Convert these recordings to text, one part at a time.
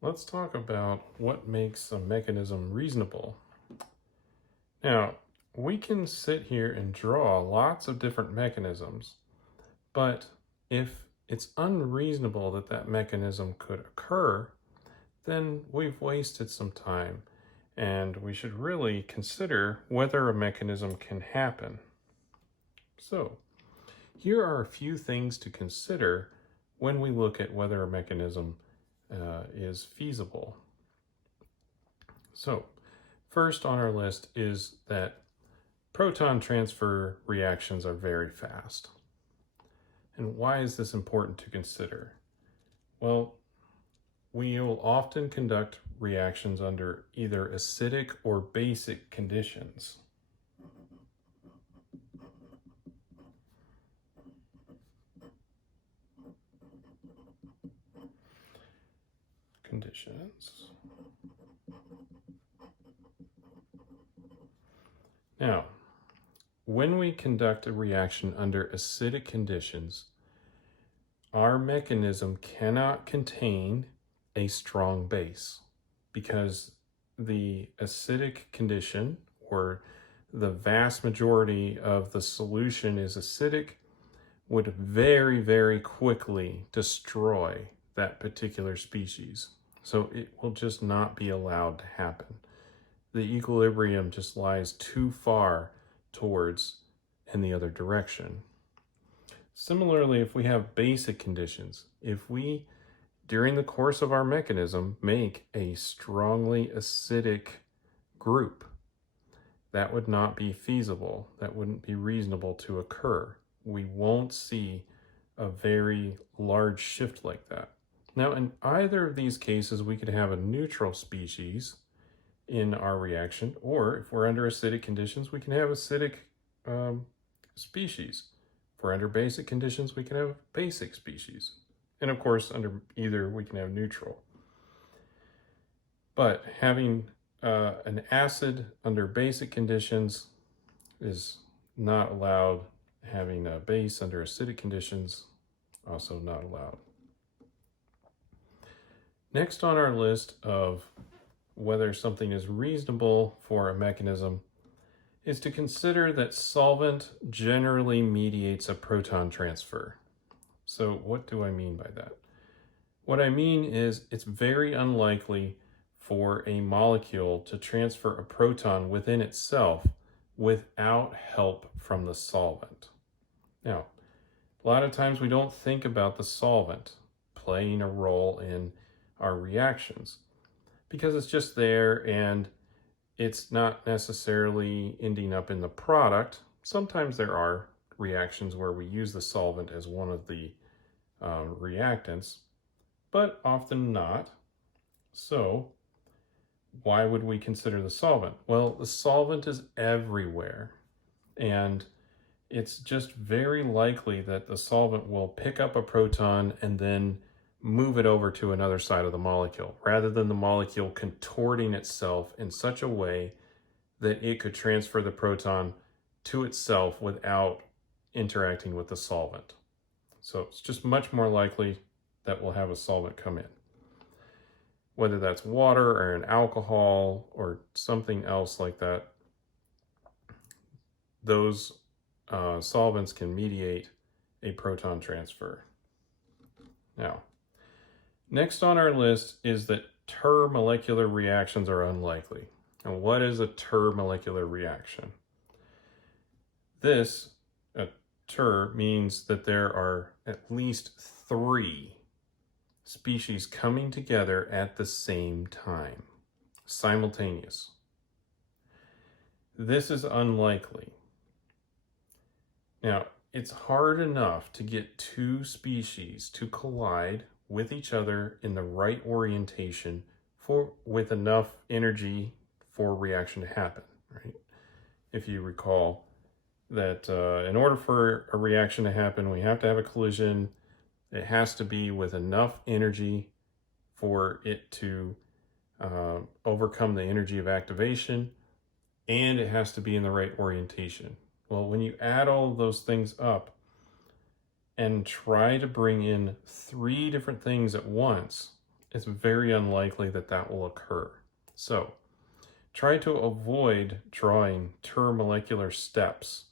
Let's talk about what makes a mechanism reasonable. Now, we can sit here and draw lots of different mechanisms, but if it's unreasonable that that mechanism could occur, then we've wasted some time, and we should really consider whether a mechanism can happen. So, here are a few things to consider when we look at whether a mechanism is feasible. So, first on our list is that proton transfer reactions are very fast. And why is this important to consider? Well, we will often conduct reactions under either acidic or basic conditions. Now, when we conduct a reaction under acidic conditions, our mechanism cannot contain a strong base because the acidic condition, or the vast majority of the solution is acidic, would very, very quickly destroy that particular species. So it will just not be allowed to happen. The equilibrium just lies too far towards in the other direction. Similarly, if we have basic conditions, if we, during the course of our mechanism, make a strongly acidic group, that would not be feasible. That wouldn't be reasonable to occur. We won't see a very large shift like that. Now, in either of these cases, we could have a neutral species in our reaction, or if we're under acidic conditions, we can have acidic species. If we're under basic conditions, we can have basic species. And of course, under either, we can have neutral. But having an acid under basic conditions is not allowed. Having a base under acidic conditions, also not allowed. Next on our list of whether something is reasonable for a mechanism is to consider that solvent generally mediates a proton transfer. So what do I mean by that? What I mean is it's very unlikely for a molecule to transfer a proton within itself without help from the solvent. Now, a lot of times we don't think about the solvent playing a role in our reactions because it's just there and it's not necessarily ending up in the product. Sometimes there are reactions where we use the solvent as one of the reactants, but often not. So why would we consider the solvent? Well, the solvent is everywhere, and it's just very likely that the solvent will pick up a proton and then move it over to another side of the molecule, rather than the molecule contorting itself in such a way that it could transfer the proton to itself without interacting with the solvent. So it's just much more likely that we'll have a solvent come in. Whether that's water or an alcohol or something else like that, those solvents can mediate a proton transfer. Now, next on our list is that termolecular reactions are unlikely. And what is a termolecular reaction? This, ter, means that there are at least 3 species coming together at the same time, simultaneous. This is unlikely. Now, it's hard enough to get 2 species to collide with each other in the right orientation with enough energy for a reaction to happen, right? If you recall that in order for a reaction to happen, we have to have a collision. It has to be with enough energy for it to overcome the energy of activation, and it has to be in the right orientation. Well, when you add all of those things up and try to bring in 3 different things at once, it's very unlikely that that will occur. So try to avoid drawing termolecular steps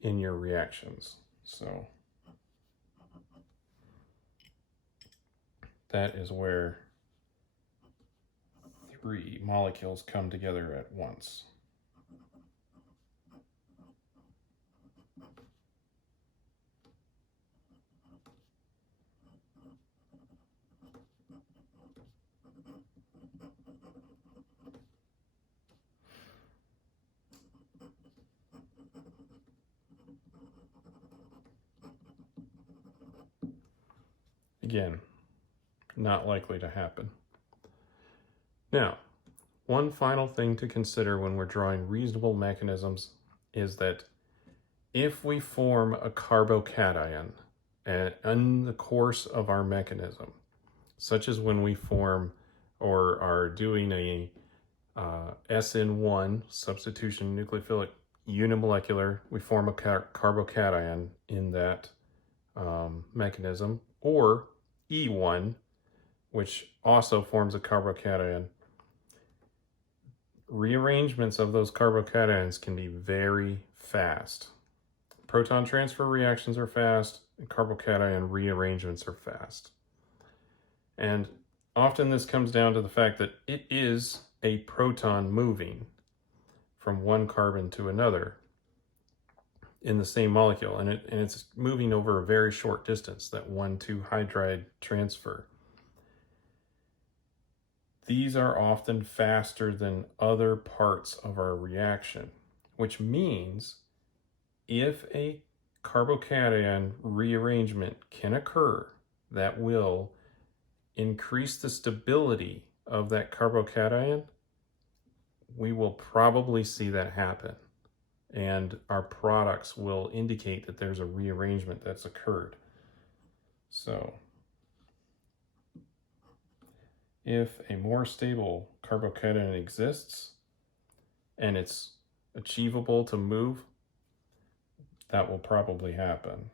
in your reactions. So that is where 3 molecules come together at once. Again, not likely to happen. Now, one final thing to consider when we're drawing reasonable mechanisms is that if we form a carbocation in the course of our mechanism, such as when we form or are doing a SN1 substitution nucleophilic unimolecular, we form a carbocation in that mechanism, or E1, which also forms a carbocation. Rearrangements of those carbocations can be very fast. Proton transfer reactions are fast, and carbocation rearrangements are fast. And often this comes down to the fact that it is a proton moving from one carbon to another in the same molecule, and it's moving over a very short distance, that 1,2 hydride transfer. These are often faster than other parts of our reaction, which means if a carbocation rearrangement can occur, that will increase the stability of that carbocation, we will probably see that happen. And our products will indicate that there's a rearrangement that's occurred. So if a more stable carbocation exists and it's achievable to move, that will probably happen.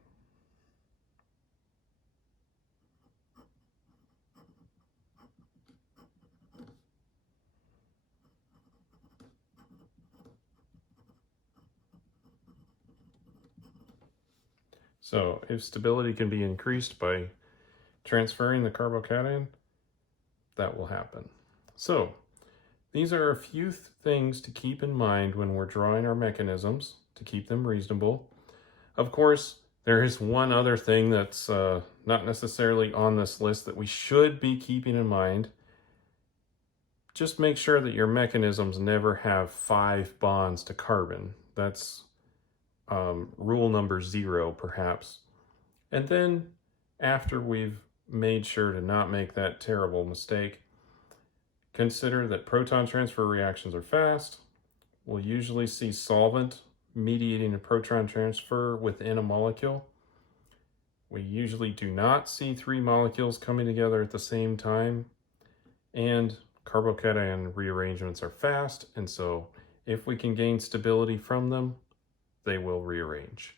So if stability can be increased by transferring the carbocation, that will happen. So these are a few things to keep in mind when we're drawing our mechanisms to keep them reasonable. Of course, there is one other thing that's not necessarily on this list that we should be keeping in mind. Just make sure that your mechanisms never have 5 bonds to carbon. That's rule number 0, perhaps. And then after we've made sure to not make that terrible mistake, consider that proton transfer reactions are fast. We'll usually see solvent mediating a proton transfer within a molecule. We usually do not see 3 molecules coming together at the same time, and carbocation rearrangements are fast, and so if we can gain stability from them, they will rearrange.